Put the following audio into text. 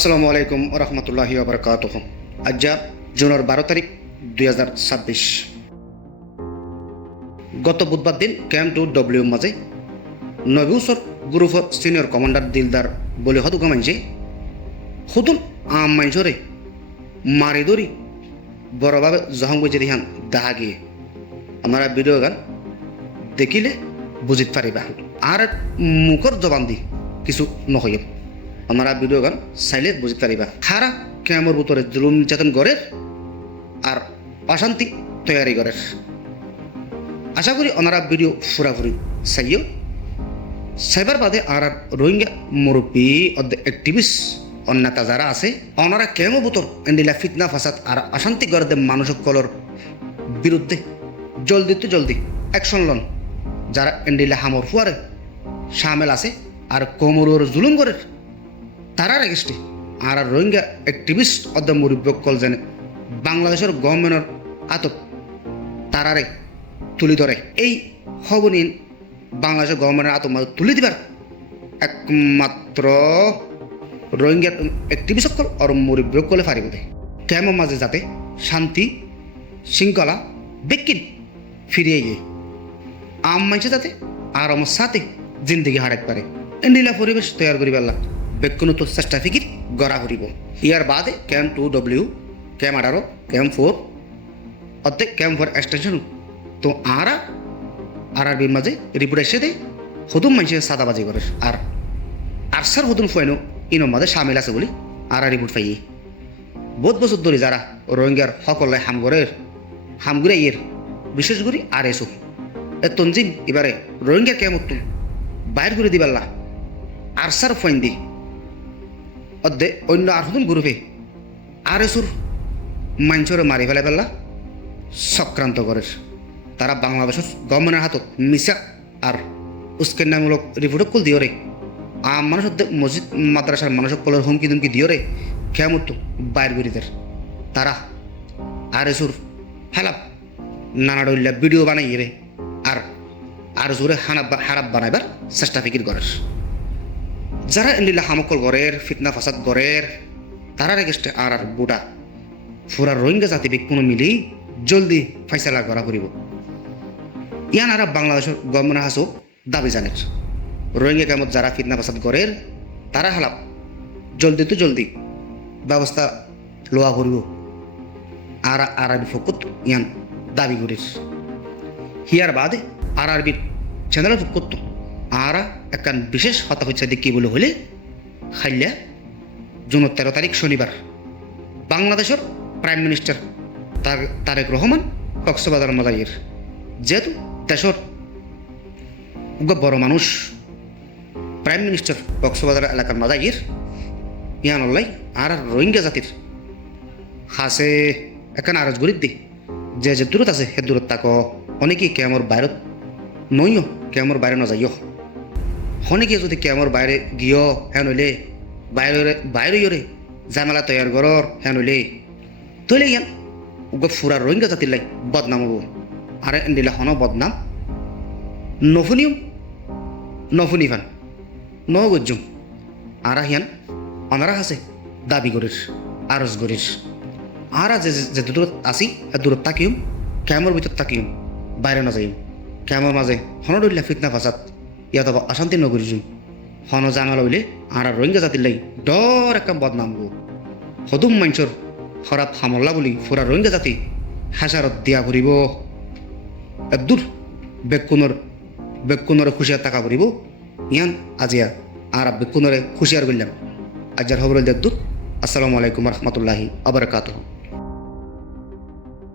আসসালামু আলাইকুম রহমতুল্লাহি ওবরাকাতুহু। আজ জুনের 12 তারিখ 2026। গত বুধবার দিন ক্যাম্প 2W মাঝে নবীসর গ্রুপর সিনিয়র কমান্ডার দিলদার বলে হতুকা মানছে হুতুন আম মাইজরে মারি দরি বড়ভাবে জহঙ্গজে দিহান দেখা গিয়ে আমরা ভিডিও গান দেখিলে বুঝিত পারিবা আর মুখর জবান দি কিছু নহইব। আমরা ভিডিও গান চাইলে বুঝিত পারিবা খারা ক্যামর ভিতরে জুলুম নির্যাতন গড়ের আর অশান্তি তৈরি গড়ের। আশা করি ওনারা ভিডিও ফুরাফুরি চাইও সাইবার বাদে আর রোহিঙ্গা মুরব্বী অ্যাক্টিভিস্ট অন্যতা যারা আছে ওনারা কেমো বুতর এন্ডিলা ফিতনা ফাসাদ আর অশান্তি গড়ে মানুষসকলের বিরুদ্ধে জলদি অ্যাকশন লন। যারা এন্ডিলা হামর ফুয়ারে সামেল আছে আর কোমরুর জুলুম করে তারার এগেস্টে আর রোহিঙ্গা অ্যাক্টিভিস্ট মুরব্বী যেন বাংলাদেশের গভর্নমেন্টের আতত তারারে তুলি ধরে এই খবর বাংলাদেশের গভর্নমেন্টের আতত তুলি দিবার একমাত্র রোহিঙ্গা অ্যাক্টিভিস্টসকল আর মুরব্বীসকলে পারিব দে কেমন মাঝে যাতে শান্তি শৃঙ্খলা বেকিন ফিরিয়ে গিয়ে আম মাইছে যাতে আর আমার সাথে জিন্দগি হারাইতে পারে এন্ডিলা পরিবেশ তৈরি করি পারলাম বেকুনো তো চেষ্টা ফিকির গড়া করিব। ইয়ার বাদে ক্যাম্প 2W ক্যাম্প 18 ক্যাম্প 4 অর্ধেক ক্যাম্প 4 এক্সটেনশন তো আরবির মাঝে রিপোর্ট এসে দেয় হুতুম মানুষে সাদাবাজি করে আর আরসার হুতুম ফুয়াইনো ইনোর মাঝে সামিল আছে বলি আর রিপোর্ট পাইয়ে বহুত বছর ধরে যারা রোহিঙ্গার সকলে হামগুড়ে ইয়ের বিশেষ করে আর এসো এ তঞ্জিম এবারে রোহিঙ্গা ক্যাম্প বাইর করে দিবাল্লা আরসার ফাইন দি অর্ধে অন্য আর হুতুম গ্রুপে আর এসুর মাঞ্চরে মারি ফেলে পেলা চক্রান্ত করে তারা বাংলাদেশের গভর্নমেন্টের হাতত মিশা আর উস্কেন্নামূলক রিপোর্ট কল দিও রে আম মানুষ মসজিদ মাদ্রাসার মানুষের কলের হুমকি দুমকি দিও রে কেমন বাইর করিদের তারা আর এসুর হেলাপ নানা ডইল্লা ভিডিও বানাই রে আর জোরে হারাপ বানাইবার চেষ্টা ফিকির করে যারা এন্ডিলা হামকল গড়ের ফিতনা ফাসাদ গড়ের তারার এগেস্টে আর বুড়া ফুরা রোহিঙ্গা জাতি কোনো মিলি জলদি ফাইসালা করা করিব ইয়ান আর বাংলাদেশের গভর্নমেন্ট হাসো দাবি জানের রোহিঙ্গা কামত যারা ফিতনা ফাসাদ গড়ের তারা হালাপ জলদি ব্যবস্থা লোয়া করিব আর আরবি ফকুত ইয়ান দাবি করিস হিয়ার বাদে আর আরবির চ্যানেলের ফকুত আর একখান বিশেষ হতা হচ্ছে দেখি বলে হলে খাইলা জুনের 13 তারিখ শনিবার বাংলাদেশের প্রাইম মিনিস্টার তারেক রহমান কক্সবাজার মজাইয়ের যেহেতু দেশের বড় মানুষ প্রাইম মিনিস্টার কক্সবাজার এলাকার মজাইয়ের ইয়ানল্লাই আর রোহিঙ্গা জাতির হাসে একখান আরজ গরিব দি যে দূরত আছে সে দূরত তাক অনেকেই ক্যামর বাইরত নইও ক্যামর বাইরে নযাইও অনেকে যদি ক্যামর বাইরে গিয়ে হ্যাঁ নইলে বাইরে জামেলা তৈয়ার গড়র হ্যাঁ নইলে তৈলে ইয়ান ফুরা রোহিঙ্গা জাতির লাই বদনাম হব আর এন্ডিলা হন বদনাম নফুনিফান নগজ্জুম আর হিয়ান অনারা আছে দাবি করিস আরজ করিস আর যে দূরত আসি দূরত তাকিম ক্যামর ভিতর তাকিম বাইরে না যাইম ক্যামর মাঝে হনডইল্লা ফিতনা ফাসাদ ইয়াত অশান্তি নগরিজুম হন জামেলা হইলে আর রোহিঙ্গা জাতির লাই ডর একটা বদনাম গো হদুম মাঞ্চর খরাব হামলা বলি ফুরা রোহিঙ্গা জাতি হাসারত দিয়া করিব দূর বেকুনরে খুশিয়ার টাকা করিব ইয়ান আজিয়া আর বেকুনরে খুশিয়ার করলাম আজার খবর দেখ দূর। আসসালামু আলাইকুম রহমতুল্লাহি আবরকাতুহু।